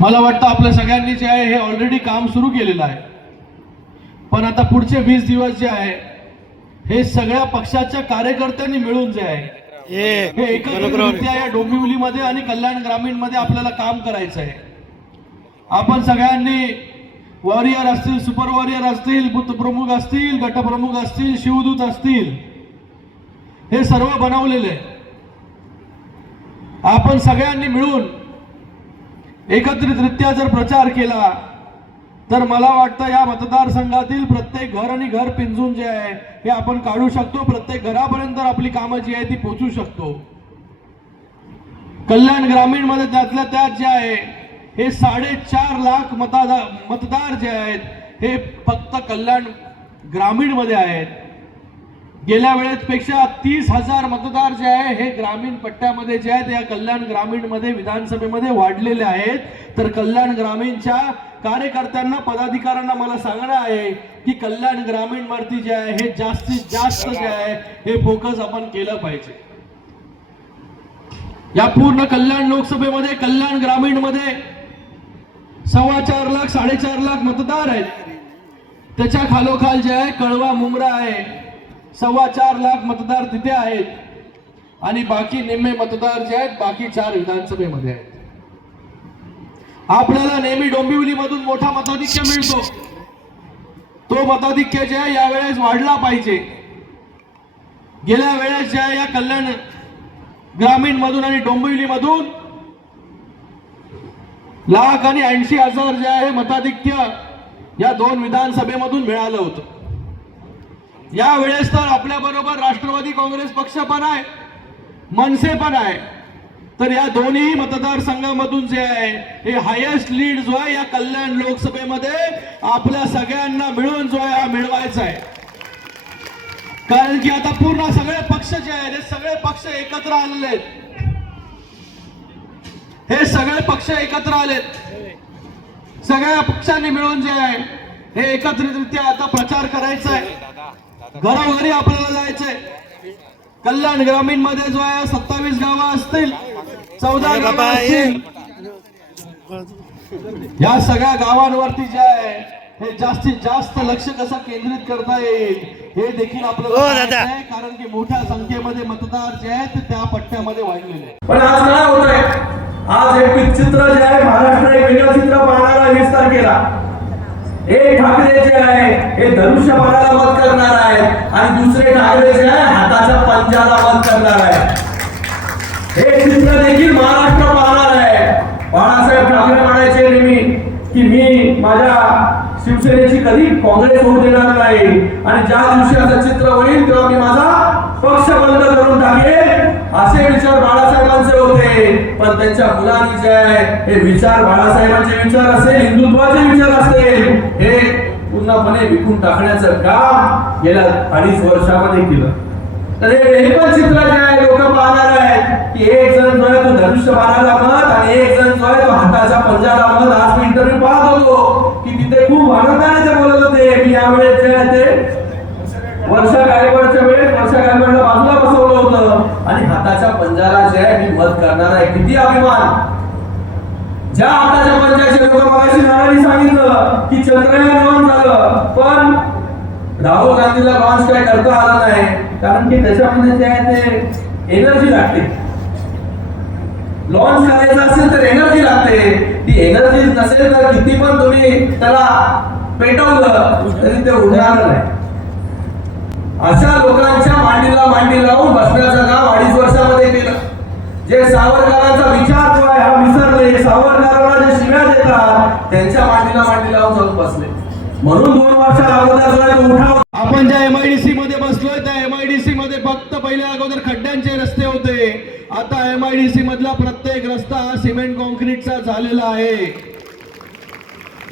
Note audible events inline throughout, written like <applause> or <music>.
मला वाटतं आपल्या सगळ्यांनी जे आहे हे ऑलरेडी काम सुरू केलेलं आहे. पण आता पुढचे वीस दिवस जे आहे हे सगळ्या पक्षाच्या कार्यकर्त्यांनी मिळून जे आहे हे एकत्रितरित्या या डोंबिवलीमध्ये आणि कल्याण ग्रामीणमध्ये आपल्याला काम करायचं आहे. आपण सगळ्यांनी वॉरियर असतील सुपर वॉरियर असतील प्रमुख असतील गटप्रमुख असतील शिवदूत असतील हे सर्व बनवलेले. आपण सगळ्यांनी मिळून एकत्रितरित्या जर प्रचार केला तर मला वाटतं या मतदारसंघातील प्रत्येक घर आणि घर पिंजून जे आहे हे आपण काढू शकतो. प्रत्येक घरापर्यंत आपली कामं जी आहे ती पोचू शकतो. कल्याण ग्रामीणमध्ये त्यातल्या त्यात जे आहे हे साडेचार लाख मतदार मतदार जे आहेत हे फक्त कल्याण ग्रामीणमध्ये आहेत. गेल्या वेळेपेक्षा तीस हजार मतदार जे आहे हे ग्रामीण पट्ट्यामध्ये जे आहेत या कल्याण ग्रामीणमध्ये विधानसभेमध्ये वाढलेले आहेत. तर कल्याण ग्रामीणच्या कार्यकर्त्यांना पदाधिकाऱ्यांना मला सांगणं आहे की कल्याण ग्रामीणवरती जे आहे हे जास्तीत जास्त जे आहे हे फोकस आपण केलं पाहिजे. या पूर्ण कल्याण लोकसभेमध्ये कल्याण ग्रामीणमध्ये सव्वा चार लाख साडेचार लाख मतदार आहेत. त्याच्या खालोखाल जे आहे कळवा मुंबरा आहे. सव्वा चार लाख मतदार तिथे आहेत. आणि बाकी निम्मे मतदार जे आहेत बाकी चार विधानसभेमध्ये आहेत. आपल्याला नेहमी डोंबिवली मधून मोठा मताधिक्य मिळतो. तो मताधिक्य जे आहे यावेळेस वाढला पाहिजे. गेल्या वेळेस जे आहे या कल्याण ग्रामीण मधून आणि डोंबिवली मधून लाख आणि ऐंशी हजार जे आहे मताधिक्य या दोन विधानसभेमधून मिळालं होतं. या वेळेस तर आपल्या बरोबर राष्ट्रवादी काँग्रेस पक्ष पण आहे मनसे पण आहे. तर या दोन्ही मतदारसंघामधून जे आहे हे हायेस्ट लीड जो आहे या कल्याण लोकसभेमध्ये आपल्या सगळ्यांना मिळून जो आहे हा मिळवायचा आहे. कारण की आता पूर्ण सगळे पक्ष जे आहेत हे सगळे पक्ष एकत्र आलेले आहेत. हे सगळे पक्ष एकत्र आलेत. सगळ्या पक्षांनी मिळून जे आहे हे एकत्रितरित्या आता प्रचार करायचा आहे. घरोघरी आपल्याला जायचंय. कल्याण ग्रामीणमध्ये जो आहे सत्तावीस गावं असतील चौदा गावं असतील. या सगळ्या गावांवरती जे आहे हे जास्तीत जास्त लक्ष कसं केंद्रित करता येईल हे देखील आपल्याला हो, कारण की मोठ्या संख्येमध्ये मतदार जे आहेत ते त्या पट्ट्यामध्ये वाढलेले आहेत. पण आज काय होत आहे आज एक चित्र जे आहे महाराष्ट्र एक वेगळं चित्र पाहणारा वीस तारखेला. एक ठाकरे जे आहे हे धनुष्यबाणाला मत करणार आहेत आणि दुसरे ठाकरे जे आहे हाताच्या पंजाला मत करणार आहे हे चित्र देखील महाराष्ट्र पाहणार आहे. बाळासाहेब ठाकरे म्हणायचे नेहमी की मी माझ्या शिवसेनेची कधी काँग्रेस होऊ देणार नाही. आणि ज्या दिवशी असं चित्र होईल तेव्हा मी माझा पक्ष बंद करून टाकेल असे विचार बाळासाहेबांचे होते. पण त्यांच्या मुलांनी जे आहे हे विचार बाळासाहेबांचे विचार असेल हिंदुत्वाचे विचार असेल हे पूर्णपणे विकून टाकण्याचं काम गेल्या अडीच वर्षामध्ये केलं. तर हे हे चित्र जे आहे लोक पाहणार आहेत की एक जण जो आहे तो धनुष्य बाणाला मत आणि एक जण जो आहे तो हाताच्या पंजाला मत. आज मी इंटरव्ह्यू पाहत होतो की तिथे खूप आनंदाने ते बोलत होते. मी यावेळेस जे आहे ते वर्षा गायकवाडच्या वेळेस वर्षा गायकवाडला बाजूला होतं आणि हाताच्या पंजाला जे आहे मी मत करणार आहे. किती अभिमान? ज्या हाताच्या पंजाचे लोक मगाशी नारायणी सांगितलं की चंद्रयान लॉन्च झालं पण राहुल गांधीला लॉन्च काय करता आला नाही. कारण की त्याच्यामध्ये जे आहे ते एनर्जी लागते. लॉन्च करायचं असेल तर एनर्जी लागते. ती एनर्जी नसेल तर किती पण तुम्ही त्याला पेटवलं तरी ते उडणार नाही. अशा लोकांच्या मांडीला मांडी लावून बसण्याचं काम अडीच वर्षामध्ये केलं. जे सावरकरांचा विचार जो आहे हा विसरले. सावरकरांना जे शिव्या देतात त्यांच्या मांडीला मांडी लावून जाऊन बसले. म्हणून दोन वर्षा अगोदर उठाव आपण ज्या एमआयडीसी मध्ये बसलोय त्या एमआयडीसी मध्ये फक्त पहिल्या अगोदर खड्ड्यांचे रस्ते होते. आता एमआयडीसी मधला प्रत्येक रस्ता हा सिमेंट कॉन्क्रीटचा झालेला आहे.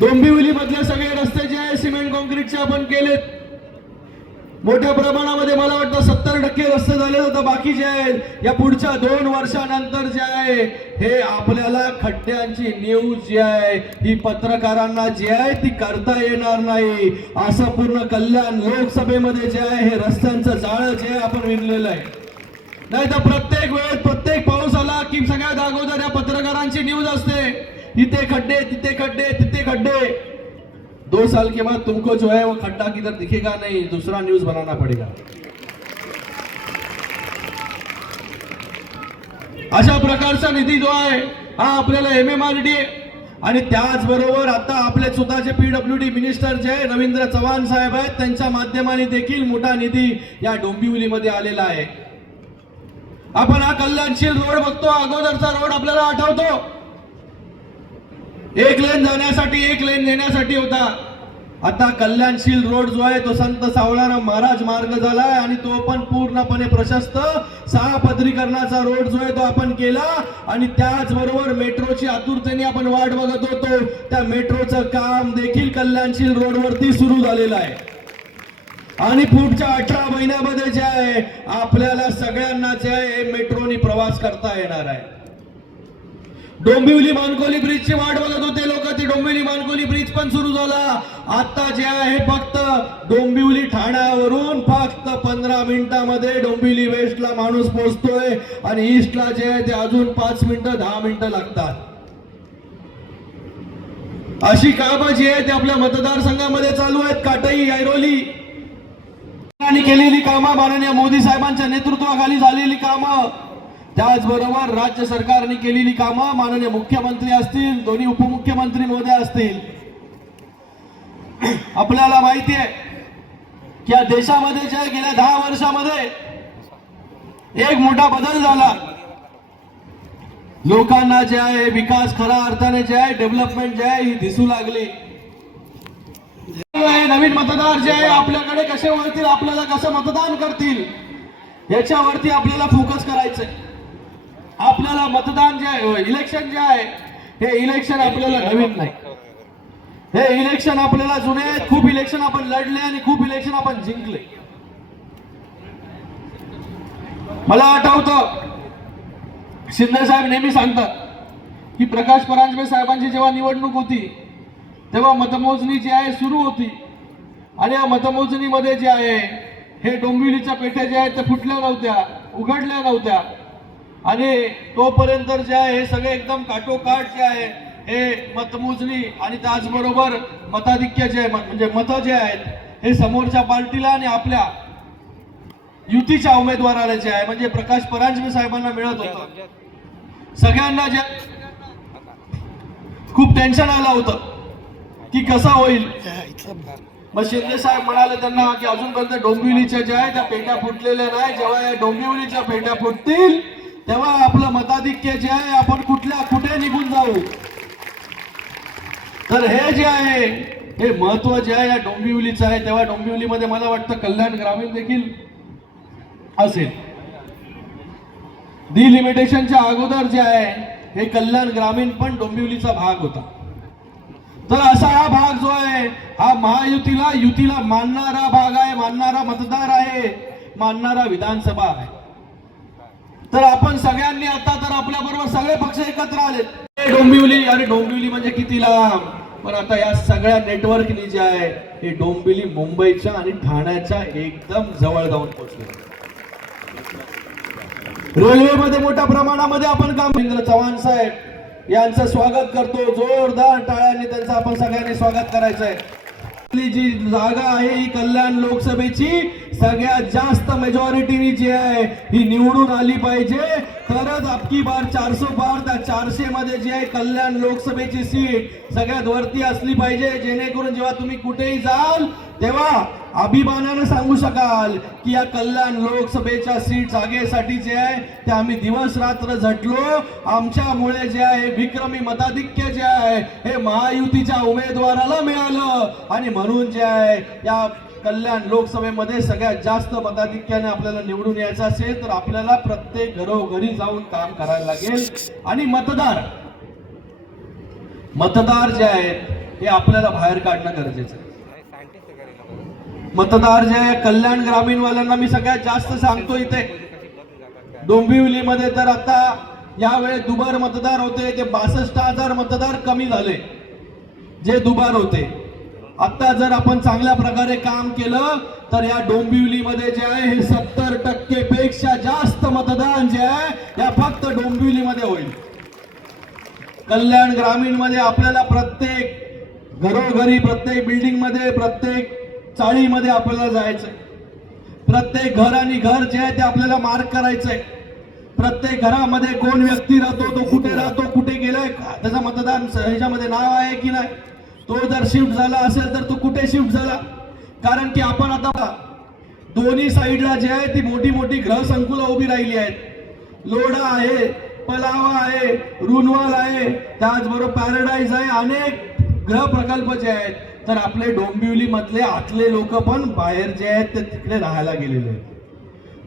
डोंबिवली मधले सगळे रस्ते जे आहे सिमेंट कॉन्क्रीटचे आपण केलेत. मोठ्या प्रमाणामध्ये मला वाटतं सत्तर टक्के रस्ते झाले होते बाकी जे आहेत या पुढच्या दोन वर्षानंतर जे आहे हे आपल्याला खड्ड्यांची न्यूज जी आहे ही पत्रकारांना जी आहे ती करता येणार नाही. असं पूर्ण कल्याण लोकसभेमध्ये जे आहे हे रस्त्यांचं जाळं जे आहे आपण विणलेलं आहे. नाही तर प्रत्येक वेळेस प्रत्येक पाऊस आला की सगळ्यात अगोदर या पत्रकारांची न्यूज असते. इथे खड्डे तिथे खड्डे तिथे खड्डे. दो साल के बाद तुमको जो है वो खड्डा किधर दिखेगा नहीं दूसरा न्यूज बनाना पड़ेगा। अशा प्रकारचा निधी जो आहे हा आपल्याला एम एम आर डी आणि त्याचबरोबर आता आपले स्वतःचे पीडब्ल्यू डी मिनिस्टर जे आहे, रवींद्र चव्हाण साहेब आहेत त्यांच्या माध्यमाने देखील मोठा निधी या डोंबिवलीमध्ये आलेला आहे. आपण हा कल्याणशील रोड बघतो अगोदरचा रोड आपल्याला आठवतो. एक लेन जाण्यासाठी एक लेन येण्यासाठी होता. आता कल्याणशील रोड जो आहे तो संत सावळाराम महाराज मार्ग झालाय आणि तो पण पूर्णपणे प्रशस्त. सहा पदरीकरणाचा रोड जो आहे तो आपण केला. आणि त्याचबरोबर मेट्रोची आतुरतेने आपण वाट बघत होतो. त्या मेट्रोचं काम देखील कल्याणशील रोडवरती सुरू झालेलं आहे. आणि पुढच्या अठरा महिन्यामध्ये जे आहे आपल्याला सगळ्यांना जे आहे मेट्रोनी प्रवास करता येणार आहे. डोंबिवली मानकोली ब्रिजची वाट बघत होते लोक. ती डोंबिवली मानकोली ब्रिज पण सुरू झाला. आता जे आहे फक्त डोंबिवली ठाण्यावरून फक्त पंधरा मिनिटामध्ये डोंबिवली वेस्टला माणूस पोहोचतोय आणि ईस्टला जे आहे ते अजून पाच मिनिटं दहा मिनिटं लागतात. अशी कामं जी आहे ते आपल्या मतदारसंघामध्ये चालू आहेत. काटई ऐरोली. आणि केलेली कामं माननीय मोदी साहेबांच्या नेतृत्वाखाली झालेली कामं. त्याचबरोबर राज्य सरकारने केलेली कामं माननीय मुख्यमंत्री असतील दोन्ही उपमुख्यमंत्री महोदय असतील. <clears throat> आपल्याला माहिती आहे की या देशामध्ये जे गेल्या दहा वर्षामध्ये एक मोठा बदल झाला. लोकांना जे आहे विकास खऱ्या अर्थाने जे आहे डेव्हलपमेंट जे आहे ही दिसू लागली. हे नवीन मतदार जे आहे आपल्याकडे कसे वळतील आपल्याला कसं मतदान करतील याच्यावरती आपल्याला फोकस करायचंय. आपल्याला मतदान जे आहे इलेक्शन जे आहे हे इलेक्शन आपल्याला नवीन नाही. हे इलेक्शन आपल्याला जुने आहेत खूप इलेक्शन आपण लढले आणि खूप इलेक्शन आपण जिंकले. मला आठवतं शिंदे साहेब नेहमी सांगतात की प्रकाश परांजपे साहेबांची जेव्हा निवडणूक होती तेव्हा मतमोजणी जी आहे सुरू होती. आणि या मतमोजणीमध्ये जे आहे हे डोंबिवलीच्या पेठ्या ज्या आहेत त्या फुटल्या नव्हत्या उघडल्या नव्हत्या. आणि तोपर्यंत जे आहे हे सगळे एकदम काटोकाट जे आहे हे मतमोजणी आणि त्याचबरोबर मताधिक्य जे आहे म्हणजे मतं जे आहेत हे समोरच्या पार्टीला आणि आपल्या युतीच्या उमेदवाराला जे आहे म्हणजे प्रकाश परांजपे साहेबांना मिळत होतं. सगळ्यांना जे खूप टेन्शन आलं होतं की कसा होईल. मग शिंदे साहेब म्हणाले त्यांना की अजूनपर्यंत डोंबिवलीच्या ज्या आहे त्या पेट्या फुटलेल्या नाही जेव्हा या डोंबिवलीच्या पेट्या फुटतील तेव्हा आपलं मताधिक्य जे आहे आपण कुठल्या कुठे निघून जाऊ? तर हे जे आहे हे महत्त्व जे आहे या डोंबिवलीचं आहे तेव्हा डोंबिवलीमध्ये मला वाटतं कल्याण ग्रामीण देखील असेल. डिलिमिटेशनच्या अगोदर जे आहे हे कल्याण ग्रामीण पण डोंबिवलीचा भाग होता. तर असा हा भाग जो आहे हा महायुतीला युतीला मानणारा भाग आहे मानणारा मतदार आहे मानणारा विधानसभा आहे. तर आपण सगळ्यांनी आता तर आपल्या बरोबर सगळे पक्ष एकत्र आले. डोंबिवली आणि डोंबिवली म्हणजे किती लांब? पण आता या सगळ्या नेटवर्कनी जे आहे हे डोंबिवली मुंबईच्या आणि ठाण्याच्या एकदम जवळ जाऊन पोहोचले. रेल्वेमध्ये मोठ्या प्रमाणामध्ये आपण काम महेंद्र चव्हाण साहेब यांचं स्वागत करतो. जोरदार टाळ्यांनी त्यांचं आपण सगळ्यांनी स्वागत करायचं आहे जी जागा आहे ही कल्याण लोकसभेची सगळ्यात जास्त मेजॉरिटीनी जी आहे ही निवडून आली पाहिजे. तरच अबकी बार चारशे बार त्या चारशे मध्ये जी आहे कल्याण लोकसभेची सीट सगळ्यात वरती असली पाहिजे. जेणेकरून जेव्हा तुम्ही कुठेही जाल तेव्हा अभिमानानं सांगू शकाल की या कल्याण लोकसभेच्या सीट जागेसाठी जे आहे ते आम्ही दिवस रात्र झटलो. आमच्यामुळे जे आहे विक्रमी मताधिक्य जे आहे हे महायुतीच्या उमेदवाराला मिळालं. आणि म्हणून जे आहे या कल्याण लोकसभेमध्ये सगळ्यात जास्त मताधिक्याने आपल्याला निवडून यायचं असेल तर आपल्याला प्रत्येक घरोघरी जाऊन काम करायला लागेल. आणि मतदार मतदार जे आहेत हे आपल्याला बाहेर काढणं गरजेचं आहे. मतदार जे आहे कल्याण ग्रामीणवाल्यांना मी सगळ्यात जास्त सांगतो इथे. डोंबिवलीमध्ये तर आता यावेळेस दुबार मतदार होते ते बासष्ट हजार मतदार कमी झाले जे दुबार होते. आता जर आपण चांगल्या प्रकारे काम केलं तर या डोंबिवलीमध्ये जे आहे हे सत्तर टक्के पेक्षा जास्त मतदान जे आहे या फक्त डोंबिवलीमध्ये होईल. कल्याण ग्रामीणमध्ये आपल्याला प्रत्येक घरोघरी प्रत्येक बिल्डिंगमध्ये प्रत्येक चाळीमध्ये आपल्याला जायचंय. प्रत्येक घर आणि घर जे आहे ते आपल्याला मार्क करायचंय. प्रत्येक घरामध्ये कोण व्यक्ती राहतो तो कुठे राहतो कुठे गेलाय त्याचं मतदान ह्याच्यामध्ये नाव आहे की नाही? तो जर शिफ्ट झाला असेल तर तो कुठे शिफ्ट झाला? कारण की आपण आता दोन्ही साईडला जे आहे ती मोठी मोठी ग्रहसंकुलं उभी राहिली आहेत. लोढा आहे पलावा आहे रुनवाल आहे त्याचबरोबर पॅराडाईज आहे अनेक ग्रह प्रकल्प जे आहेत. तर आपले डोंबिवली मधले आतले लोक पण बाहेर जे आहेत ते तिकडे राहायला गेलेले आहेत.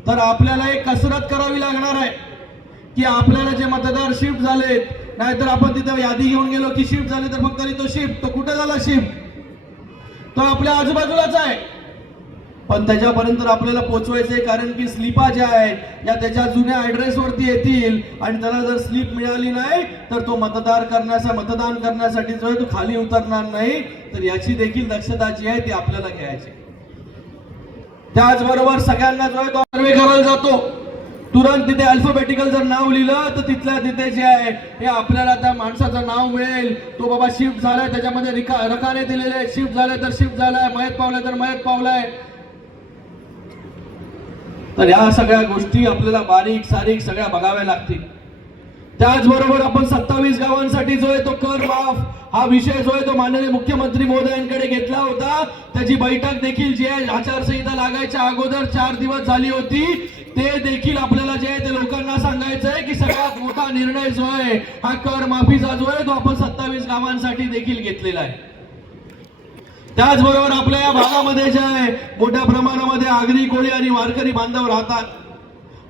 तर आपल्याला एक कसरत करावी लागणार आहे की आपल्याला जे मतदार शिफ्ट झालेत नाहीतर आपण तिथं यादी घेऊन गेलो की शिफ्ट झाले तर फक्त तो शिफ्ट तो कुठे झाला शिफ्ट तो आपल्या आजूबाजूलाच आहे. पण त्याच्यापर्यंत आपल्याला पोहोचवायचंय कारण की स्लिपा ज्या आहेत या त्याच्या जुन्या ऍड्रेस वरती येतील. आणि त्याला जर स्लिप मिळाली नाही तर तो मतदार करण्याचा मतदान करण्यासाठी जो आहे तो खाली उतरणार नाही. तर याची देखील दक्षता जी आहे ती आपल्याला घ्यायची त्याचबरोबर सगळ्यांना जो आहे तो सर्वे करायला जातो. तुरंत तिथे अल्फाबेटिकल जर नाव लिहिलं तर तिथल्या तिथे जे आहे हे आपल्याला त्या माणसाचं नाव मिळेल. तो बाबा शिफ्ट झालाय त्याच्यामध्ये रिका रकाने दिलेले शिफ्ट झालाय तर शिफ्ट झालाय मयत पावलाय तर मयत पावलाय. तर या सगळ्या गोष्टी आपल्याला बारीक सारीक सगळ्या बघाव्या लागतील. त्याचबरोबर आपण सत्तावीस गावांसाठी जो आहे तो कर माफ हा विषय जो आहे तो माननीय मुख्यमंत्री महोदयांकडे घेतला होता. त्याची बैठक देखील जी आहे आचारसंहिता लागायच्या अगोदर चार दिवस झाली होती. ते देखील आपल्याला जे आहे ते लोकांना सांगायचं आहे की सगळ्यात मोठा निर्णय जो आहे हा कर माफीचा जो आहे तो आपण सत्तावीस गावांसाठी देखील घेतलेला आहे. त्याचबरोबर आपल्या या भागामध्ये जे आहे मोठ्या प्रमाणामध्ये आगरी कोळी आणि वारकरी बांधव राहतात.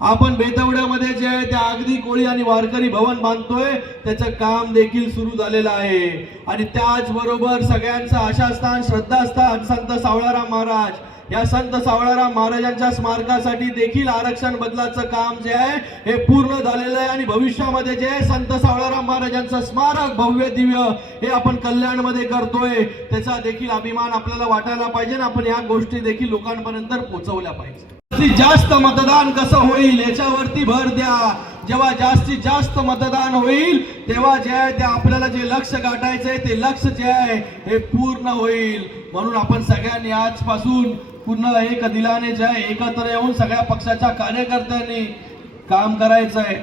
आपण बेतवड्यामध्ये जे आहे त्या अगदी कोळी आणि वारकरी भवन बांधतोय त्याचं काम देखील सुरू झालेलं आहे. आणि त्याचबरोबर सगळ्यांचं आशास्थान श्रद्धास्थान संत सावळाराम महाराज. या संत सावळाराम महाराजांच्या स्मारकासाठी देखील आरक्षण बदलाचं काम जे आहे हे पूर्ण झालेलं आहे आणि भविष्यामध्ये जे आहे संत सावळाराम महाराजांचं स्मारक भव्य दिव्य हे आपण कल्याणमध्ये करतोय त्याचा देखील अभिमान आपल्याला वाटायला पाहिजे आणि आपण या गोष्टी देखील लोकांपर्यंत पोहोचवल्या पाहिजे. जास्त मतदान कसं होईल याच्यावरती भर द्या. जेव्हा जास्तीत जास्त मतदान होईल तेव्हा जे आहे ते आपल्याला जे लक्ष गाठायचंय ते लक्ष जे आहे हे पूर्ण होईल. म्हणून आपण सगळ्यांनी आजपासून पूर्ण एक दिलाने जे आहे एकत्र येऊन सगळ्या पक्षाच्या कार्यकर्त्यांनी काम करायचं आहे.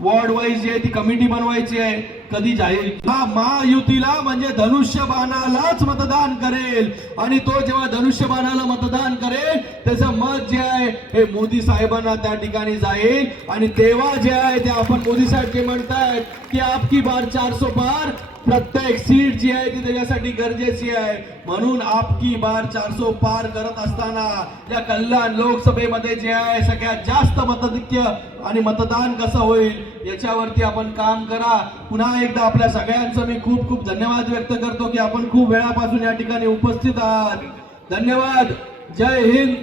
वॉर्ड वाईज जी आहे ती कमिटी बनवायची आहे. कधी जाईल? हा महायुतीला म्हणजे धनुष्यबाणालाच मतदान करेल. आणि तो जेव्हा धनुष्यबाणाला मतदान करेल त्याचं मत जे आहे हे मोदी साहेबांना त्या ठिकाणी जाईल. आणि तेव्हा जे आहे ते आपण मोदी साहेब जे म्हणतायत की आपकी बार चारसो पार प्रत्येक सीट जी आहे ती त्याच्यासाठी गरजेची आहे. म्हणून आपकी बार चारसो पार करत असताना या कल्याण लोकसभेमध्ये जे आहे सगळ्यात जास्त मतधिक्य आणि मतदान कसं होईल याच्यावरती आपण काम करा. पुन्हा पुन्हा एकदा आपल्या सगळ्यांचं मी खूप खूप धन्यवाद व्यक्त करतो की आपण खूप वेळापासून या ठिकाणी उपस्थित आहात. धन्यवाद. जय हिंद.